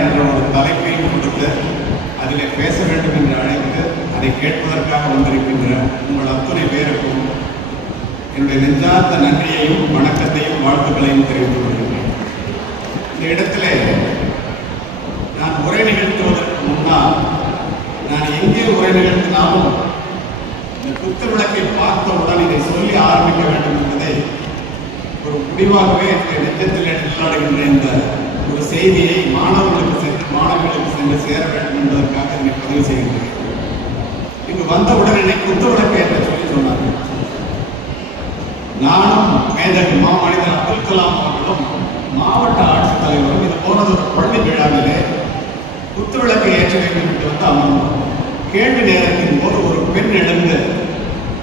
என்ற ஒரு தலைப்பையும் கொடுத்து அதில் பேச வேண்டும் என்று அழைத்து அதை கேட்பதற்காக வந்திருக்கின்ற உங்கள் அத்துணை பேருக்கும் என்னுடைய நெஞ்சார்ந்த நன்றியையும் வணக்கத்தையும் வாழ்த்துக்களையும் தெரிவித்துக் கொள்கிறேன். இந்த இடத்திலே நான் உரை நிகழ்த்துவதற்கு முன்னால் நான் எங்கே உரை நிகழ்த்தினாலும் இந்த குத்து விளக்கை பார்த்தவுடன் இதை சொல்லி ஆரம்பிக்க வேண்டும் என்பதை ஒரு முடிவாகவே என்னுடைய நெஞ்சத்தில் நிழலாடுகின்ற இந்த ஒரு செய்தியை மாணவர்களுக்கு சென்று சேர வேண்டும் என்பதற்காக என்னை பதிவு செய்கின்றேன். இங்கு வந்தவுடன் என்னை குத்து விளக்கு என்று சொல்லி சொன்னார்கள். நானும் மேதகு மாமனிதர் அப்துல் கலாம் அவர்களும் மாவட்ட ஆட்சித்தலைவரும் இது போனது ஒரு பள்ளி விழாவிலே குத்து விளக்கை ஏற்ற வேண்டும் என்று வந்து அமர்ந்தோம். கேள்வி நேரத்தின் போது ஒரு பெண் எழுந்து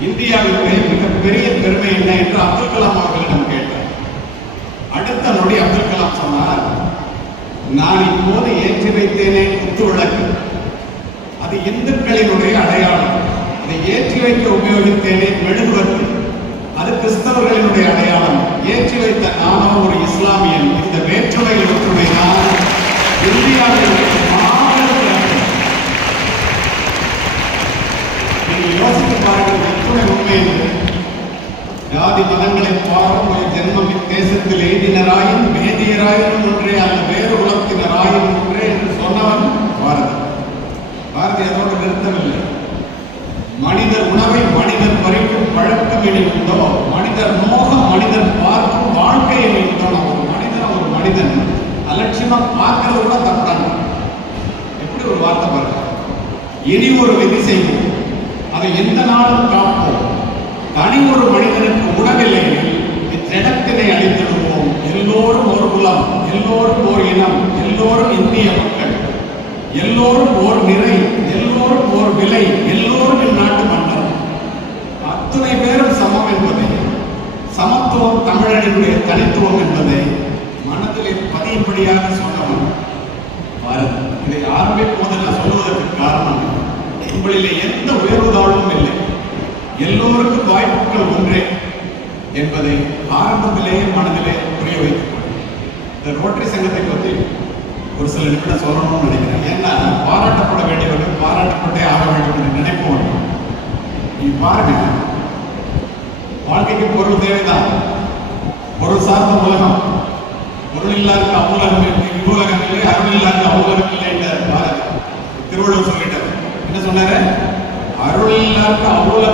இந்தியாவினுடைய மிகப்பெரிய பெருமை என்ன என்று அப்துல் கலாம் அவர்களிடம் கேட்டார். அடுத்த நொடி அப்துல் கலாம் சொன்னார், நான் இப்போது ஏற்றி வைத்தேனே குத்து விளக்கு, அது இந்துக்களினுடைய அடையாளம். அதை ஏற்றி வைக்க உபயோகித்தேனே மெழுகுவர்த்தி, அது கிறிஸ்தவர்களினுடைய அடையாளம். ஏற்றி வைத்த நானோ ஒரு இஸ்லாமியன். இந்த வேற்றுமை ஒற்றுமை தான் இந்தியாவினுடைய நீங்கள் யோசித்து பாருங்கள், ஒற்றுமை உண்மை என்று. ஜாதி மதங்களை பாரும் ஒரு ஜென்மம் இத்தேசத்தில் எய்தினராயின் வேதியராயினும் ஒன்றே அல்ல வேறு உலகத்தினராயின் ஒன்றே என்று சொன்னவன் பாரதி. பாரதி அதோடு நிறுத்தவில்லை. மனிதர் உணவை மனிதர் பறிக்கும் பழக்கம் இணைந்தோ, மனிதர் மோகம் மனிதர் பார்க்கும் வாழ்க்கையை இணைந்தோ. ஒரு மனிதன் அலட்சியமா பார்க்கறது கூட தப்பாங்க. எப்படி ஒரு வார்த்தை பாருங்க. இனி ஒரு விதி செய்வோம், அதை எந்த நாளும் காப்போம். தனி ஒரு மனிதனுக்கு உணவில்லை, இத்திடத்தினை அளித்திடுவோம். எல்லோரும் ஒரு குலம், எல்லோரும் ஓர் இனம், எல்லோரும் இந்திய மக்கள், எல்லோரும் ஓர் நிறை, எல்லோரும் ஓர் விலை, எல்லோரும் இந்நாட்டு மன்னர். அத்துணை பேரும் சமம் என்பதை, சமத்துவம் தமிழனுடைய தனித்துவம் என்பதை மனதிலே பதியும்படியாக சொன்னவன் பாரதி. இதை ஆரம்பிப்போது நான் சொல்வதற்கு காரணம், உங்களிலே எந்த உயர்வு தாழ்வும் இல்லை, எல்லோருக்கும் வாய்ப்புகள் ஒன்றே என்பதை ஆரம்பத்திலேயே மனதிலே புரிய வைத்துக் இந்த ரோட்டரி சங்கத்தை பற்றி ஒரு சில நிமிடம் சொல்லணும்னு நினைக்கிறேன். ஏன்னா பாராட்டப்பட வேண்டியவர்கள் பாராட்டப்பட்டே ஆக வேண்டும் என்று நினைப்போம். நீ பாருங்க, வாழ்க்கைக்கு பொருள் தேவைதான். பொருள் சார்ந்த உலகம். பொருள் இல்லாத அவுலகம் இவ்வுலகம் இல்லை, அருள் இல்லாத அவுலகம் இல்லை என்ற பாரதி திருவள்ளுவர் சொல்லிட்டார். என்ன சொன்னாரு? அருள் இல்லாத அவுலகம்